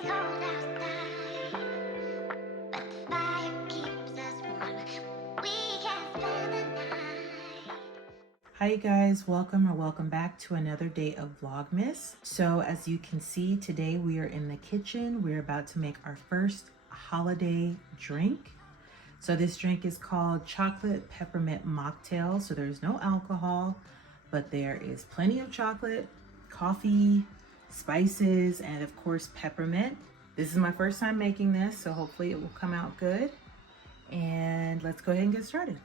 cold outside, but the fire keeps us warm. We can spend the night. Hi you guys, welcome back to another day of Vlogmas. So as you can see, today we are in the kitchen. We're about to make our first holiday drink. So this drink is called Chocolate Peppermint Mocktail. So there's no alcohol, but there is plenty of chocolate, coffee, spices, and of course peppermint. This is my first time making this, so hopefully it will come out good. And let's go ahead and get started.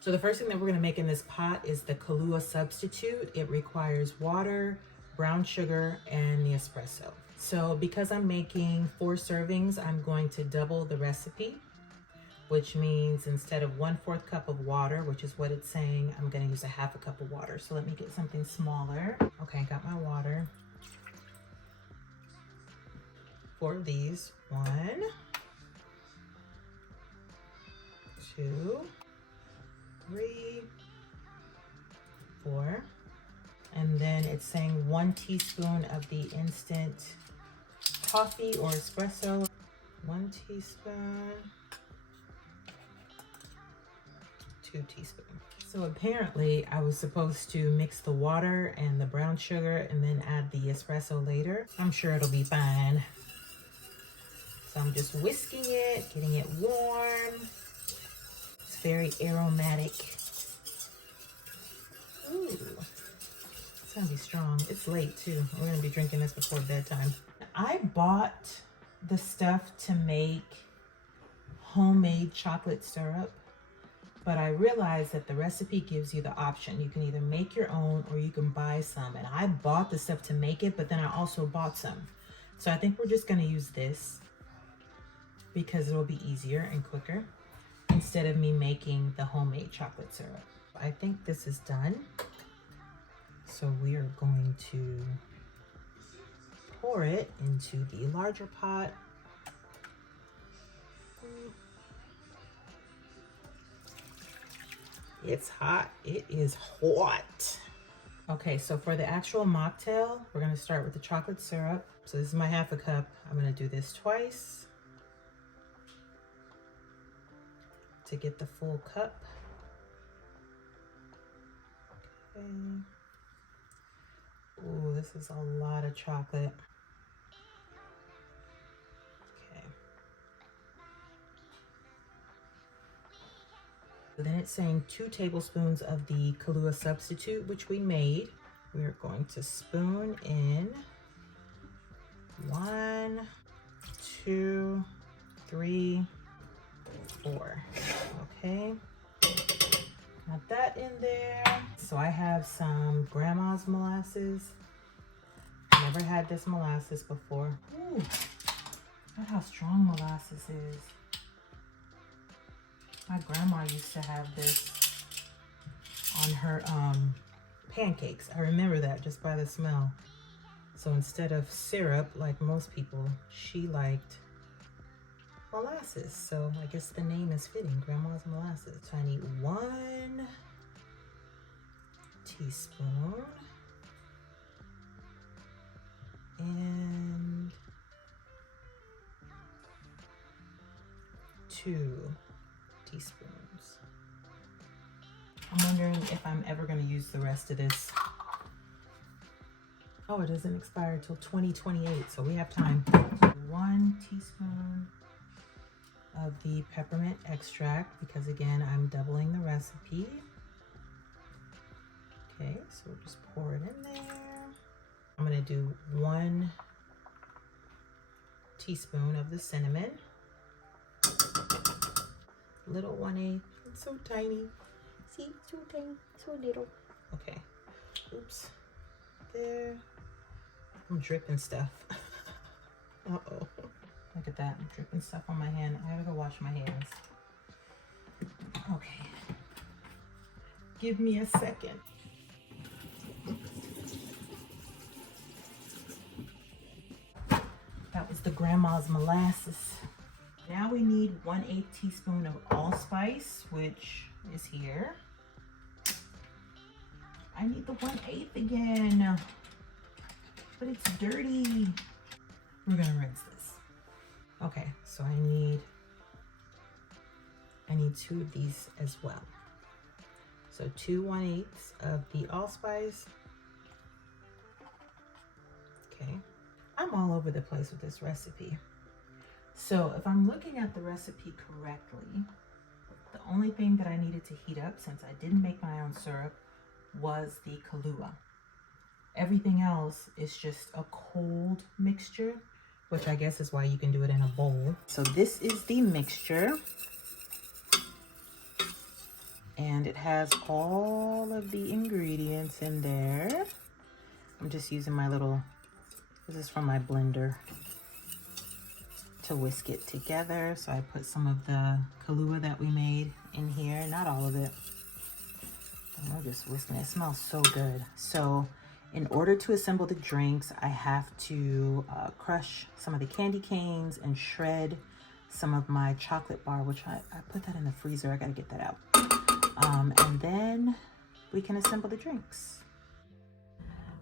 So the first thing that we're gonna make in this pot is the Kahlua substitute. It requires water, brown sugar, and the espresso. So because I'm making 4 servings, I'm going to double the recipe, which means instead of 1/4 cup of water, which is what it's saying, I'm gonna use a 1/2 cup of water. So let me get something smaller. Okay, I got my water. 4 of these. 1, 2, 3, 4. And then it's saying 1 teaspoon of the instant coffee or espresso. 1 teaspoon. 2 teaspoons. So apparently I was supposed to mix the water and the brown sugar and then add the espresso later. I'm sure it'll be fine. So I'm just whisking it, getting it warm. It's very aromatic. Ooh, it's gonna be strong. It's late too. We're gonna be drinking this before bedtime. I bought the stuff to make homemade chocolate syrup, but I realized that the recipe gives you the option. You can either make your own or you can buy some. And I bought the stuff to make it, but then I also bought some. So I think we're just gonna use this because it'll be easier and quicker instead of me making the homemade chocolate syrup. I think this is done. So we are going to pour it into the larger pot. It's hot. It is hot. Okay, so for the actual mocktail, we're gonna start with the chocolate syrup. So this is my 1/2 cup. I'm gonna do this twice to get the full cup. Okay. Ooh, this is a lot of chocolate. Okay. Then it's saying 2 tablespoons of the Kahlua substitute, which we made. We're going to spoon in 1, 2, 3, 4. Okay, got that in there. So I have some grandma's molasses. Never had this molasses before. Ooh, look how strong molasses is. My grandma used to have this on her pancakes. I remember that just by the smell. So instead of syrup, like most people, she liked molasses. So I guess the name is fitting, Grandma's molasses. So I need 1 teaspoon and 2 teaspoons. I'm wondering if I'm ever going to use the rest of this. Oh, it doesn't expire till 2028, so we have time. 1 teaspoon of the peppermint extract, because again, I'm doubling the recipe. Okay, so we'll just pour it in there. I'm going to do 1 teaspoon of the cinnamon. Little 1/8. It's so tiny. See, so tiny, so little. Okay. Oops. There. I'm dripping stuff. Uh-oh. Look at that. I'm dripping stuff on my hand. I gotta go wash my hands. Okay. Give me a second. That was the grandma's molasses. Now we need 1/8 teaspoon of allspice, which is here. I need the 1/8 again, but it's dirty. we're gonna rinse this. Okay, so I need 2 of these as well. So 2 1/8 of the allspice. Okay, I'm all over the place with this recipe. So if I'm looking at the recipe correctly, the only thing that I needed to heat up, since I didn't make my own syrup, was the Kahlua. Everything else is just a cold mixture, which I guess is why you can do it in a bowl. So this is the mixture. And it has all of the ingredients in there. I'm just using my little, this is from my blender, to whisk it together. So I put some of the Kahlua that we made in here, not all of it. And we're just whisking it. It smells so good. So in order to assemble the drinks, I have to crush some of the candy canes and shred some of my chocolate bar, which I put that in the freezer. I gotta get that out. And then we can assemble the drinks.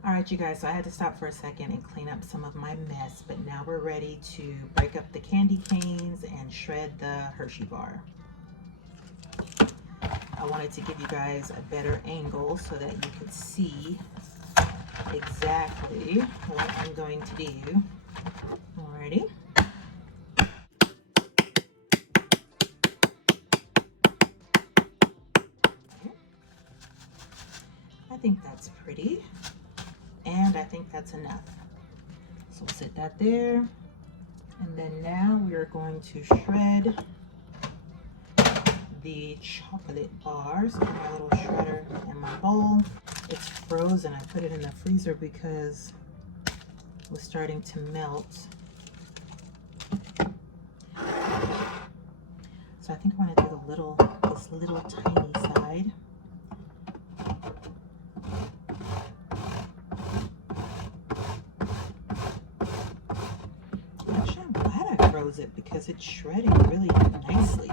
All right, you guys, so I had to stop for a second and clean up some of my mess, but now we're ready to break up the candy canes and shred the Hershey bar. I wanted to give you guys a better angle so that you could see exactly what I'm going to do. Alrighty. I think that's pretty, and I think that's enough. So we'll set that there, and then now we are going to shred the chocolate bars in my little shredder in my bowl. It's frozen. I put it in the freezer because it was starting to melt. So I think I want to do this little tiny side. Actually, I'm glad I froze it because it's shredding really nicely.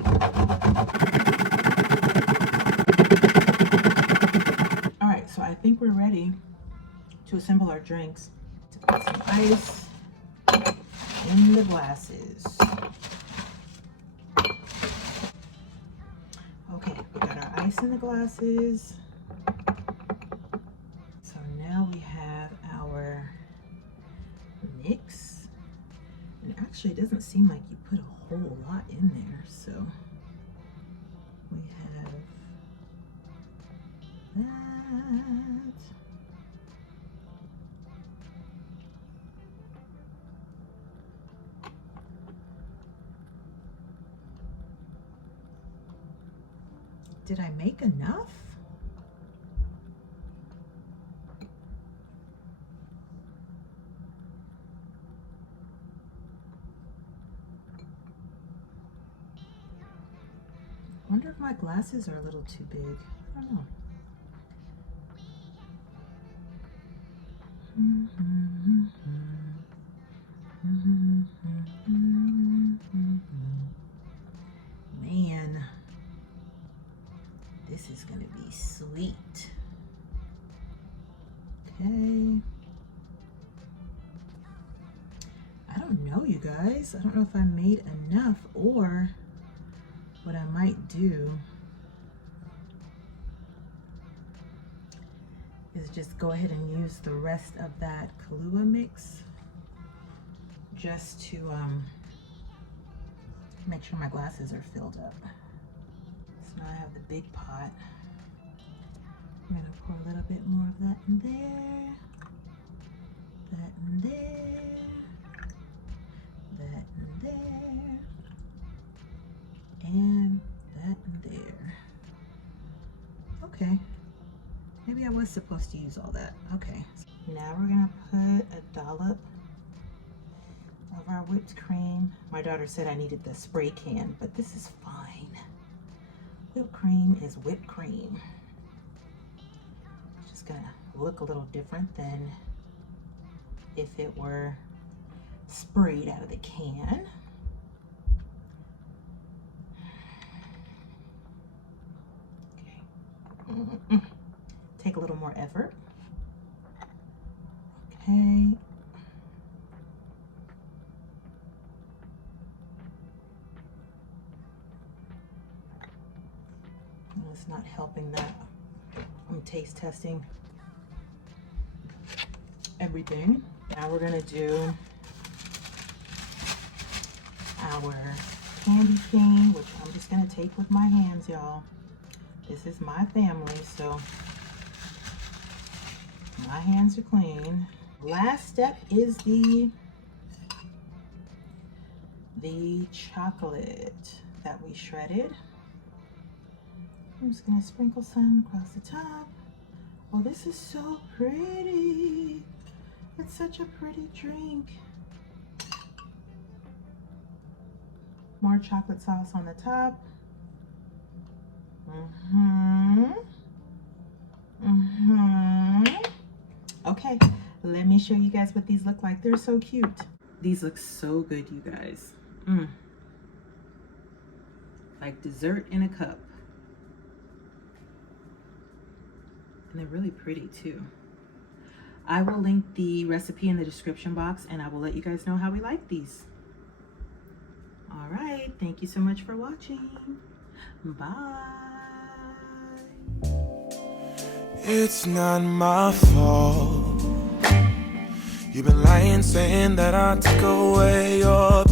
All right, so I think we're ready to assemble our drinks. To put some ice in the glasses. Okay, we got our ice in the glasses. So now we have our mix. And actually, it doesn't seem like you put a whole lot in there. So we have that. Did I make enough? I wonder if my glasses are a little too big. I don't know. Man, this is gonna be sweet. Okay. I don't know, you guys. I don't know if I made enough, or what I might do is just go ahead and use the rest of that Kahlua mix just to make sure my glasses are filled up. So now I have the big pot. I'm gonna pour a little bit more of that in there, that in there, that in there, and that in there. Okay, maybe I was supposed to use all that. Okay, now we're gonna put a dollop of our whipped cream. My daughter said I needed the spray can, but this is fine. Whipped cream is whipped cream. It's just gonna look a little different than if it were sprayed out of the can. Okay. Take a little more effort. Okay. it's not helping that I'm taste testing everything. Now we're gonna do our candy cane, which I'm just gonna take with my hands, y'all. This is my family, so my hands are clean. Last step is the chocolate that we shredded. I'm just gonna sprinkle some across the top. Oh, this is so pretty. It's such a pretty drink. More chocolate sauce on the top. Okay, let me show you guys what these look like. They're so cute. These look so good, you guys. Like dessert in a cup. And they're really pretty too. I will link the recipe in the description box, and I will let you guys know how we like these. All right, thank you so much for watching. Bye. It's not my fault. You've been lying, saying that I took away your